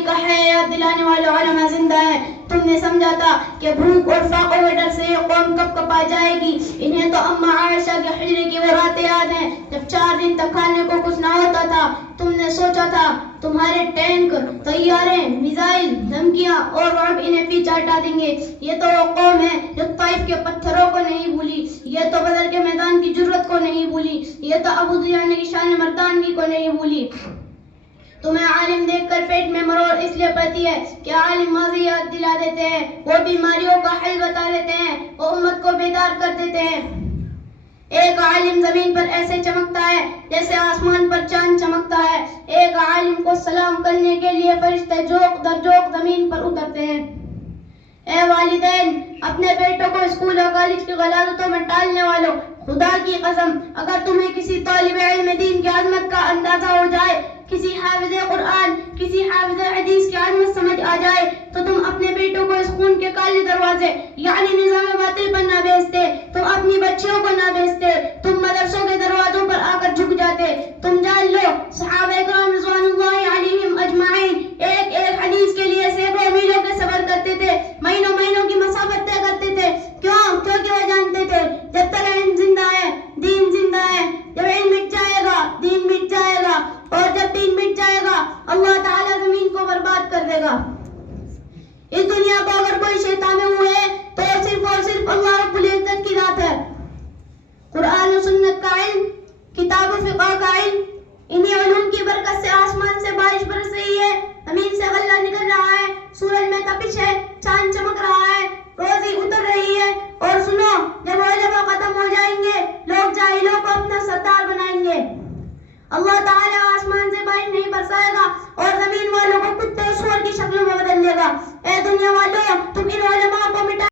بیماری کا ہے یاد دلانے والا علماء زندہ ہے. تم نے سمجھا تھا کہ بھوک اور فاقوں کے ڈر سے یہ قوم کب کپا جائے گی. انہیں تو اما عائشہ کے حجرے کی وہ راتیں یاد ہیں جب 4 دن تک کھانے کو کچھ نہ ہوتا تھا. تم نے سوچا تھا تمہارے ٹینک، طیارے، میزائل، دھمکیاں اور رعب انہیں پیچھے ہٹا دیں گے. یہ تو وہ قوم ہے جو طائف کے پتھروں کو نہیں بھولی، یہ تو بدر کے میدان کی جرت کو نہیں بھولی، یہ تو ابو دجانہ کی شان مردانگی کو نہیں بھولی. تمہیں عالم دیکھ کر پیٹ میں مروڑ اس لیے پڑتی ہے کہ عالم ماضی یاد دلا دیتے ہیں، وہ بیماریوں کا حل بتا دیتے ہیں، وہ امت کو بیدار کر دیتے ہیں. ایک عالم زمین پر ایسے چمکتا ہے جیسے آسمان پر چاند چمکتا ہے. ایک عالم کو سلام کرنے کے لیے فرشتے جوق در جوق زمین پر اترتے ہیں. اے والدین، اپنے بیٹوں کو اسکول اور کالج کی غلاظتوں میں ڈالنے والوں، خدا کی قسم اگر تمہیں کسی طالب علم دین کی عظمت کا اندازہ ہو جائے، کسی حافظ قرآن، کسی حافظ حدیث کی عظمت سمجھ آ جائے تو تم اپنے بیٹوں کو اس خون کے کالے دروازے یعنی نظام باطل پر نہ بھیجتے، تم اپنی بچیوں کو نہ بھیجتے، تم مدرسوں کے دروازوں پر آ کر جھک جاتے. تم جان لو صحابہ کرام رضوان اللہ علیہم اجمعین ایک ایک حدیث کے لیے سینکڑوں میلوں کے سفر کرتے تھے، مہینوں مہینوں کی مسافت طے کرتے تھے. کیونکہ وہ جانتے تھے جب تک علم زندہ ہے دین زندہ ہے. جب علم مٹ جائے گا دین مٹ جائے گا، اور جب دین مٹ جائے گا اللہ تعالیٰ زمین کو برباد کر دے گا. اس دنیا کو اگر کوئی شیطان ہوئے تو صرف اور صرف اللہ رب العزت کی ذات ہے. قرآن و سنت کا علم، کتاب و فقہ کا علم، انہی علوم کی برکت سے آسمان سے بارش برس رہی ہے، زمین سے غلہ نکل رہا ہے، سورج میں تپش ہے، چاند چمک رہا ہے، روزی اتر رہی ہے. اور سنو، جب علماء ختم ہو جائیں گے لوگ جاہلوں کو اپنا سردار بنائیں گے. اللہ تعالیٰ آسمان سے بارش نہیں برسائے گا اور زمین والوں کو کتے و سور کی شکلوں میں بدل دے گا. اے دنیا والوں،